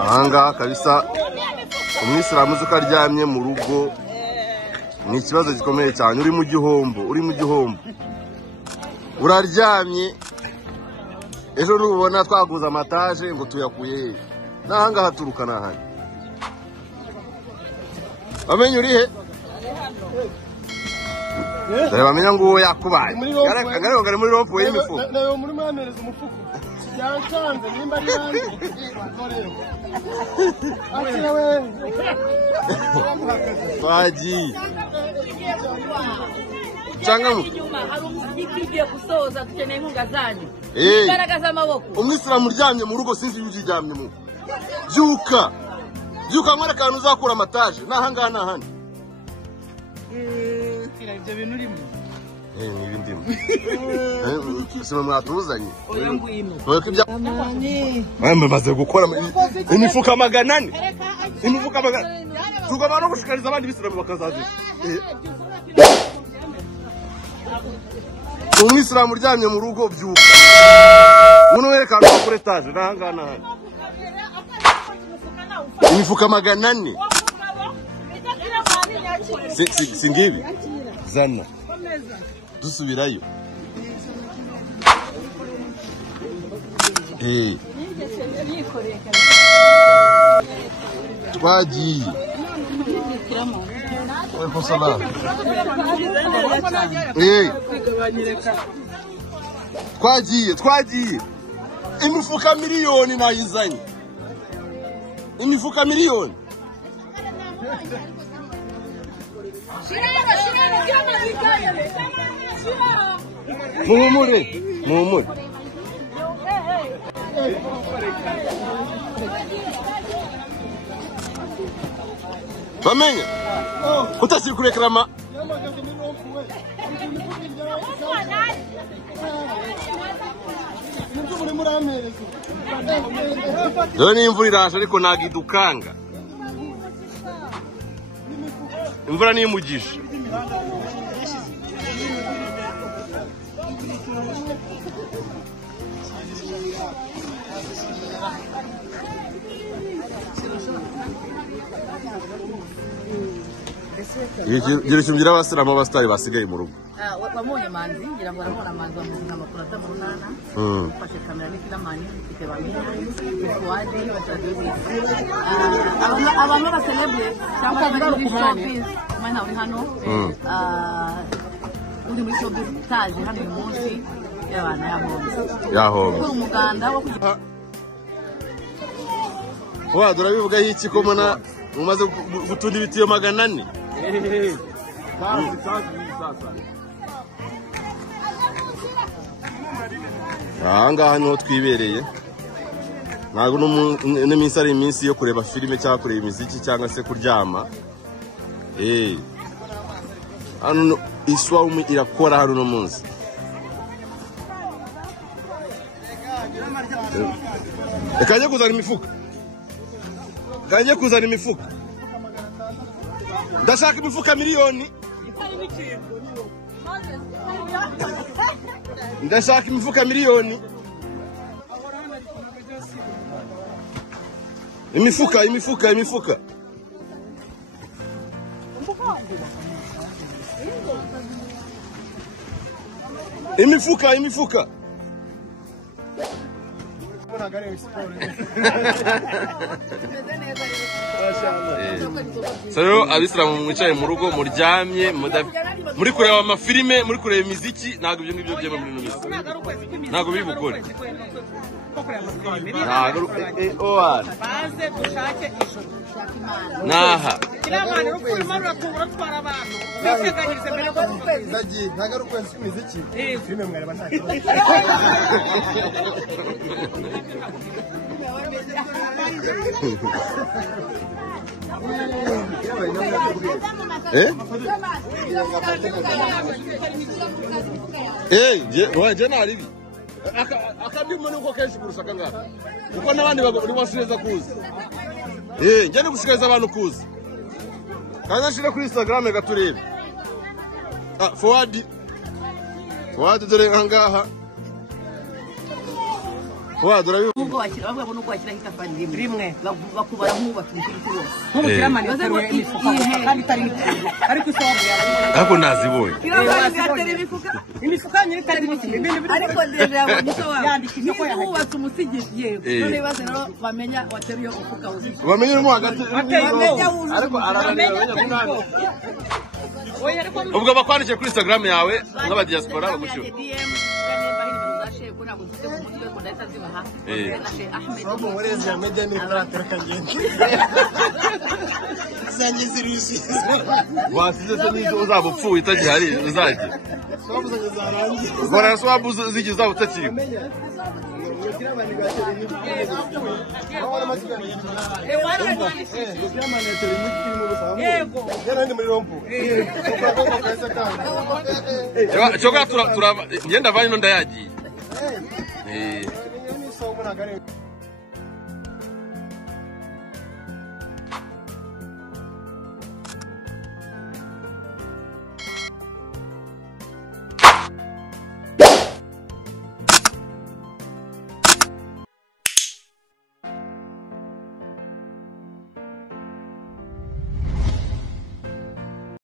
ahanga kabisa umwisilamu uzi ko aryamye mu rugo ni ikibazo gikomeye cyane. uri mu gihombo uraryamye ejo nubona twaguza amataje ngo tuyakuye nahanga haturuka nahandi bamenye uri he bamenya ngo uwo yakubaye ngari muri rompo y'imifuko nayo muri mwanereza umufuko yansanze nimba ari bandi akira we baji changamu hari umuziki ugiye gusoza dukeneye inkunga zanyu imbaraga z'amaboko. umwisilamu uryamye mu rugo sinzi yuji ryamye mu byuka mwara kantu uzakura amataje nahanga nahandi ibyo bintu urimo nibi ndimo sima mwatuzanye oya ngwino maze gukora imifuka 400 imifuka 400 tugaba no gushikariza abandi bisilamu bakazaza umwisilamu uryamye mu rugo byuka uno werekana ko kuri etage nahanga nahandi imifuka 400 singibi zana dusubirayo twagiye twagiye imifuka miliyoni nayizanye imifuka miliyoni muhumure bamenye utasiri kurekrama dore n'imvura iraje ariko nagidukanga imvura ni umugisha gira cyumvira abasiramu abastari basigaye mu rugo wamonye manzi ngira ngo aramona manzi amuzina amakuru atamunana fashe kamera n'ikira mani ifite bamenya ifwade bataduzi abantu ba celebrate cyangwa bari ku mwana uri hano uri muri showbiz taje hano uyu munsi y'abana yahombe umuganda wo wadura bivuga iki ko mona mumaze gutunda ibitiyo 400 ahangaha niho twibereye ntabwo n'iminsi ari iminsi yo kureba filime cyangwa kureba imiziki cyangwa se kuryama hano iswawumi irakora hano no munsi kajye kuzana imifuka ndashaka imifuka miliyoni ndashaka imifuka miliyoni imifuka Sero abisilamu mwicaye mu rugo muryamye muri kureba amafilime muri kureba imiziki ntago ibyo ngibyo byema muri numisi ntago bibukore ntago baze dushake ijuru naha kiramana no kwimara turatwara abantu byakagahirize mbere ko zagiye ntago ari kwezi imiziki filime mwareba ntacyo waje naribi akandimo nuko kenshi kurusha kangaka uko nabandi bagori wasireza kuza nje ni gushikariza abantu kuza kandi nshira kuri Instagram gaturebe forward dore angaha Wa durayo. Ubwo wakira bavuga nuko wakira hitafari rimwe bakubara nkubaka ibintu cyose. Nk'umukira mani yateruye imifuka kandi itari imifuka. Ariko isawa yawe. Ako nazibonye. Imifuka nyiri itari imifuka. Ariko deje yabonye so yandikije ko yahubatse umusigiti yego. None baze rero bamenya wateruye umufuka wuzi. Bamenye mu hagati. Ariko araramenya kunani. Ubwo bakwandikiye kuri Instagram yawe nk'aba diaspora bagushyira. Wasize se nizo uzaba upfuye utagihari uzajye. Bora swabu zigiza utakiri. Choka turava ngenda vanyu ndayagiye.